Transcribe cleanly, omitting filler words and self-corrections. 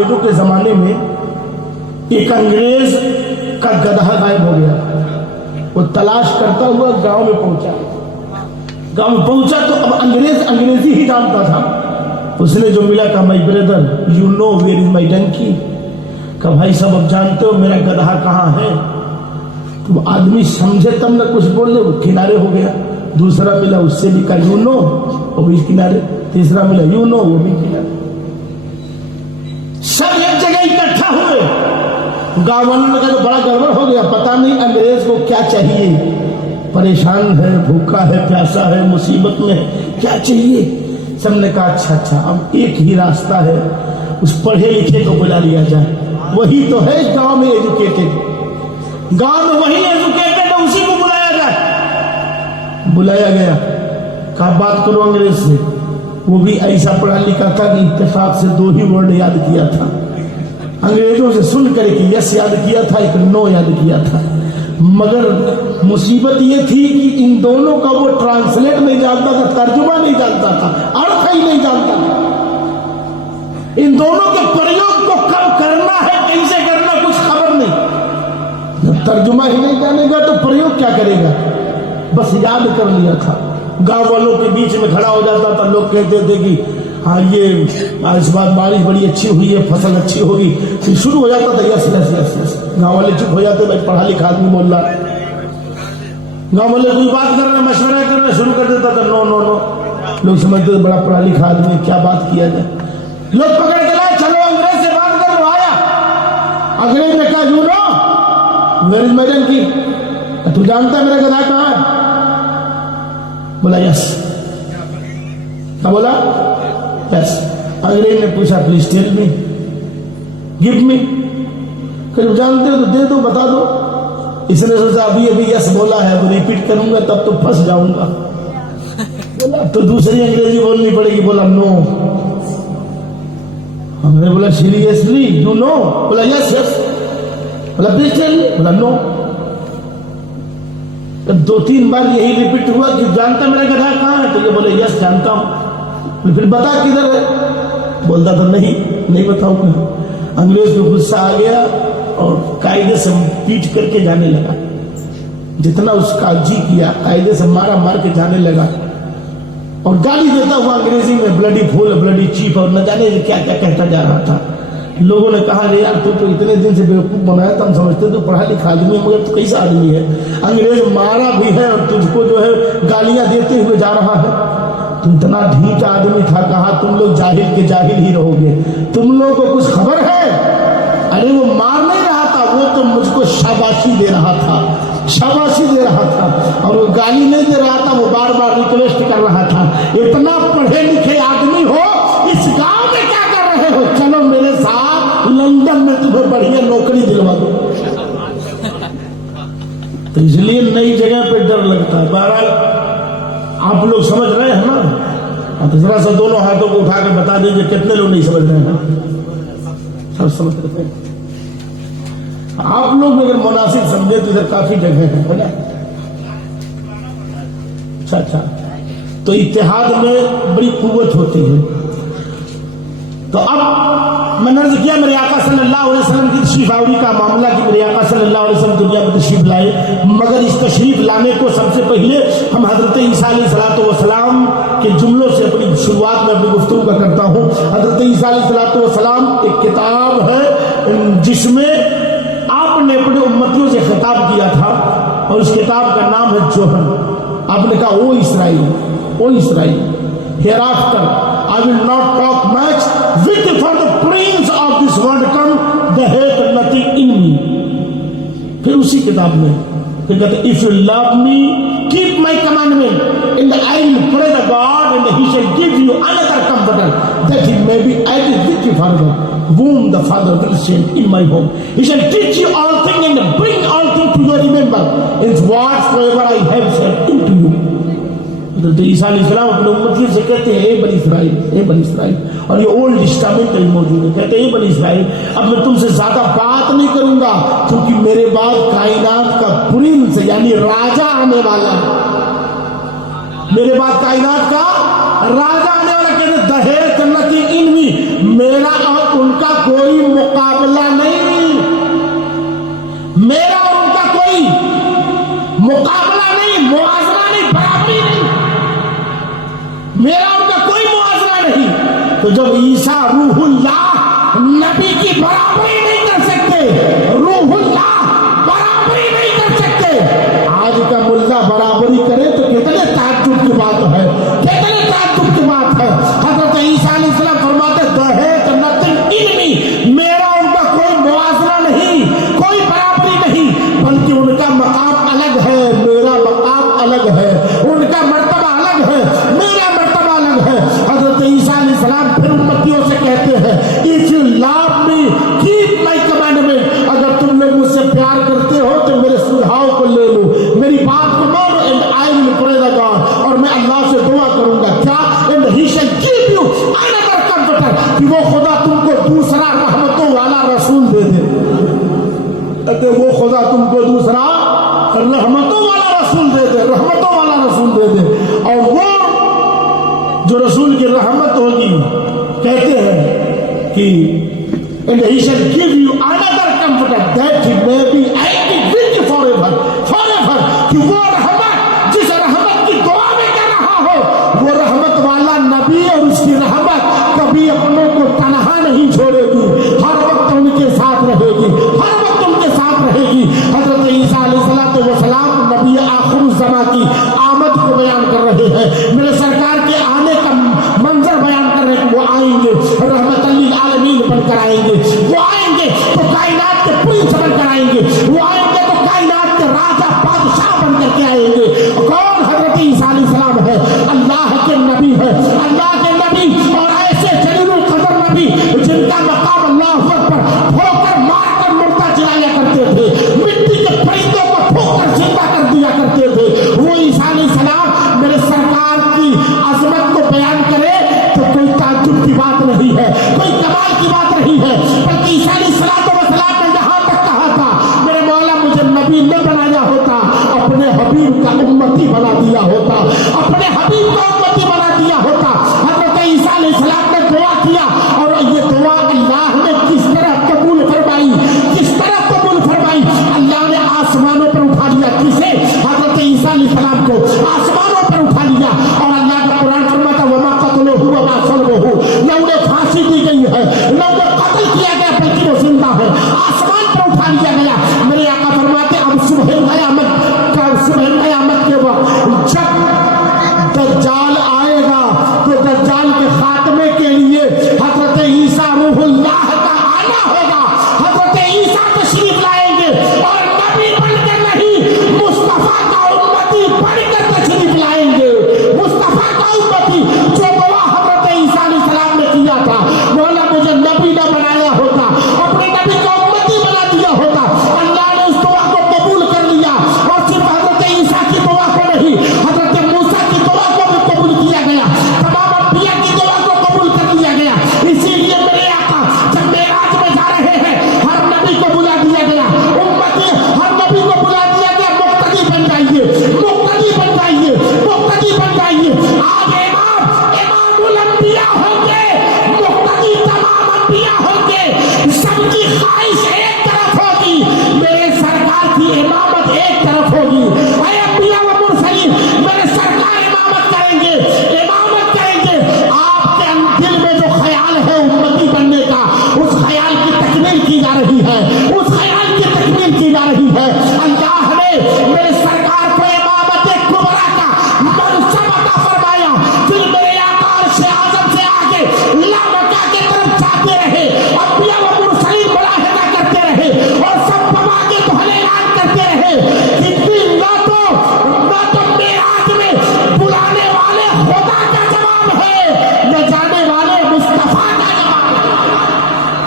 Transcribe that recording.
अंग्रेजों के जमाने में एक अंग्रेज का गधा गायब हो गया। वो तलाश करता हुआ गांव में पहुंचा। गांव में पहुंचा तो अब अंग्रेज अंग्रेजी ही जानता था। उसने जो मिला कहा, my brother you know where is my donkey. कहा भाई साहब अब जानते हो मेरा गधा कहाँ है। तो आदमी समझे तब न कुछ बोले, वो किनारे हो गया। दूसरा मिला, उससे भी कहा यू नो, वो भी किनारे। तीसरा मिला यू नो, वो भी किनारे। सब एक जगह इकट्ठा हुए। गांव वालों ने कहा बड़ा गड़बड़ हो गया, पता नहीं अंग्रेज को क्या चाहिए, परेशान है, भूखा है, प्यासा है, मुसीबत में है, क्या चाहिए। सबने कहा अच्छा अब एक ही रास्ता है, उस पढ़े लिखे को बुला लिया जाए। वही तो है गांव में एजुकेटेड, गांव में वही एजुकेटेड है, उसी को बुलाया जाए। बुलाया गया, कहा बात करो अंग्रेज से। वो भी ऐसा पढ़ा लिखा था कि इत्तेफाक से 2 ही वर्ड याद किया था। अंग्रेजों से सुन कर एक यस याद किया था, एक नो याद किया था। मगर मुसीबत ये थी कि इन दोनों का वो ट्रांसलेट नहीं जानता था, तर्जुमा नहीं जानता था, अर्थ ही नहीं जानता था। इन दोनों के प्रयोग को कब करना है, कैसे करना, कुछ खबर नहीं। जब तर्जुमा ही नहीं जानेगा तो प्रयोग क्या करेगा, बस याद कर लिया था। गांव वालों के बीच में खड़ा हो जाता था, लोग कहते थे कि हाँ ये इस बार बारिश बड़ी अच्छी हुई है, फसल अच्छी होगी। फिर शुरू हो जाता था यस यस यस यस। गांव वाले चुप हो जाते, भाई पढ़ा लिखा आदमी बोल रहा है। गांव वाले कोई बात कर रहे, मशवरा कर रहे, शुरू कर देता था नो नो नो। लोग समझते थे बड़ा पढ़ा लिखा आदमी, क्या बात किया जाए। लोग पकड़ के लाए, चलो अंग्रेज से बात कर लो। आया अंग्रेज ने कहा you know where is my donkey, तू जानता है मेरा गधा कहाँ है। बोला यस। क्या बोला, यस। अंग्रेज ने पूछा please tell me, give me. कहीं जानते हो तो दे दो, बता दो। इसने सोचा अभी अभी यस बोला है, वो रिपीट करूंगा तब तो फंस जाऊंगा। बोला तो दूसरी अंग्रेजी बोलनी पड़ेगी। बोला नो। हमने बोला सीरियसली यू नो। बोला यस यस। बोला प्लीज टेल मी। बोला नो। 2-3 बार यही रिपीट हुआ कि जानता मेरा गधा कहाँ है, तो ये बोले यस जानता हूं। फिर बता किधर है। बोलता था नहीं बताऊंगा। अंग्रेज को गुस्सा आ गया और कायदे से पीट करके जाने लगा। जितना उसका जी किया, कायदे से मारा मार के जाने लगा और गाली देता हुआ अंग्रेजी में ब्लडी फूल, ब्लडी चीफ और न जाने क्या क्या कहता जा रहा था। लोगों ने कहा अरे यार तू तो इतने दिन से बेवकूफ बनाया था, हम समझते तो पढ़ा लिखा आदमी है, मगर तू कैसा आदमी है। अंग्रेज मारा भी है और तुझको जो है गालियां देते हुए जा रहा है। तू इतना ढीठ आदमी था, कहा तुम लोग जाहिल के जाहिल ही रहोगे, तुम लोगों को कुछ खबर है। अरे वो मार नहीं रहा था, वो तो मुझको शाबाशी दे रहा था, शाबाशी दे रहा था। और वो गाली नहीं दे रहा था, वो बार बार रिक्वेस्ट कर रहा था। इतना पढ़े लिखे आदमी हो, इस गांव में क्या कर रहे हो, चलो मेरे साथ लंदन में तुम्हें बढ़िया नौकरी दिलवा दो। तो इसलिए नई जगह पे डर लगता है। बहरहाल आप लोग समझ रहे हैं ना। तो जरा सा दोनों हाथों को उठा के बता दीजिए कितने लोग नहीं समझ रहे हैं। सब समझ रहे हैं। आप लोग अगर मुनासिब समझे तो इधर काफी जगह है ना। अच्छा तो इत्तेहाद में बड़ी कुव्वत होती है। तो अब मैंने अर्ज किया मेरे आका सल्लल्लाहु अलैहि वसल्लम की तशरीफ आवरी का मामला कि मेरे आका सल्लल्लाहु अलैहि वसल्लम दुनिया में तशरीफ लाए, मगर इस तशरीफ लाने को सबसे पहले हम हजरत ईसा अलैहिस्सलाम के जुमलों से अपनी शुरुआत में अपनी गुफ्तगू का करता हूँ। हजरत ईसा अलैहिस्सलाम एक किताब है जिसमें आपने अपने उम्मतियों से खिताब किया था और उस किताब का नाम है जोहर। आपने कहा ओ Israel, hereafter I will not talk much with for the prince of this world come they hate nothing in me। फिर उसी किताब में फिर कहते if you love me keep my commandment and I will pray the God and he shall give you another comforter that he may be added with you forever whom the Father will send in my home। He shall teach you all things and bring all things to your remembrance and whatsoever I have said unto you। तो ईसा अलैहिस्सलाम अपने उम्मतियों से कहते हैं ए बनी Israel, और ये old testament में मौजूद है। कहते हैं ए बनी इसराइल, अब मैं तुमसे ज्यादा बात नहीं करूंगा क्योंकि मेरे बाद कायनात का प्रिंस यानी राजा आने वाला है। मेरे बाद कायनात का राजा आने वाला। कहते दहेज जन्नती इनमी, मेरा और उनका कोई عیسیٰ روح اللہ نبی کی برابری نہیں کر سکتے، روح اللہ برابری نہیں کر سکتے۔ آج کا ملا برابری کرے تو کتنے تعجب کی بات ہے، کتنے تعجب کی بات ہے۔ حضرت عیسیٰ علیہ السلام فرماتے دہیت نتن علمی، میرا ان کا کوئی موازنہ نہیں، کوئی برابری نہیں، بلکہ ان کا مقام الگ ہے، میرا مقام الگ ہے، ان کا مرتبہ الگ ہے، میرا مرتبہ الگ ہے۔ حضرت عیسیٰ علیہ السلام پھر امتیوں سے کہتے ہیں if you love me keep my commandment، اگر تم لوگ مجھ سے پیار کرتے ہو تو میرے سجھاؤ کو لے لو، میری بات کو مانو، and I will pray the God، اور میں اللہ سے دعا کروں گا کیا، and he shall give you another comforter، کہ وہ خدا تم کو دوسرا رحمتوں والا رسول دے دے، کہ وہ خدا تم کو دوسرا رحمتوں والا رسول دے دے، رحمتوں والا رسول دے دے۔ اور وہ جو رسول کی رحمت ہوگی کہتے ہیں کہ and he shall give you another comforter that he may be active with you forever، forever، کہ وہ رحمت جس رحمت کی دعا میں کر رہا ہو، وہ رحمت والا نبی اور اس کی رحمت کبھی اپنوں کو تنہا نہیں چھوڑے گی، ہر وقت ان کے ساتھ رہے گی، ہر وقت ان کے ساتھ رہے گی۔ حضرت عیسیٰ علیہ السلام نبی آخر الزمان کی آمد کو بیان کر رہے ہیں، میرے سرکار کے آنے کا منظر بیان کر رہے ہیں۔ وہ آئیں گے رحمت للعالمین بن کر آئیں گے، وہ آئیں گے تو کائنات کے پرنس بن کر آئیں گے، وہ آئیں گے تو کائنات کے راجا بادشاہ بن کر کے آئیں گے۔ کون؟ حضرت عیسیٰ علیہ السلام ہے، اللہ کے نبی ہے، اللہ کے نبی، اور ایسے جلیل القدر نبی جن کا مقام اللہ اکبر ٹھوکر مار کر مردہ جلایا کرتے تھے، مٹی کے پرندوں کو ٹھوک کر زندہ کر دیا کرتے تھے۔ وہ عیسیٰ علیہ السلام میرے سرکار کی عظمت کو بیان کرے تو کوئی تعجب کی بات نہیں ہے، کوئی کمال کی بات نہیں ہے، بلکہ عیسیٰ علیہ السلام نے یہاں تک کہا تھا میرے مولا مجھے نبی نہ بنایا ہوتا، اپنے حبیب کا امتی بنا دیا ہوتا، اپنے حبیب کا امتی بنا دیا ہوتا۔ حضرت عیسیٰ علیہ السلام نے دعا کیا، اور یہ دعا اللہ نے کس طرح قبول فرمائی، کس طرح قبول فرمائی، اللہ نے آسمانوں پر اٹھا لیا۔ کسے؟ حضرت عیسیٰ علیہ السلام کو آسمانوں پر اٹھا لیا، اور اللہ کا قرآن فرماتا وما قتلوہ وما صلبوہ، نہ انہیں پھانسی دی گئی ہے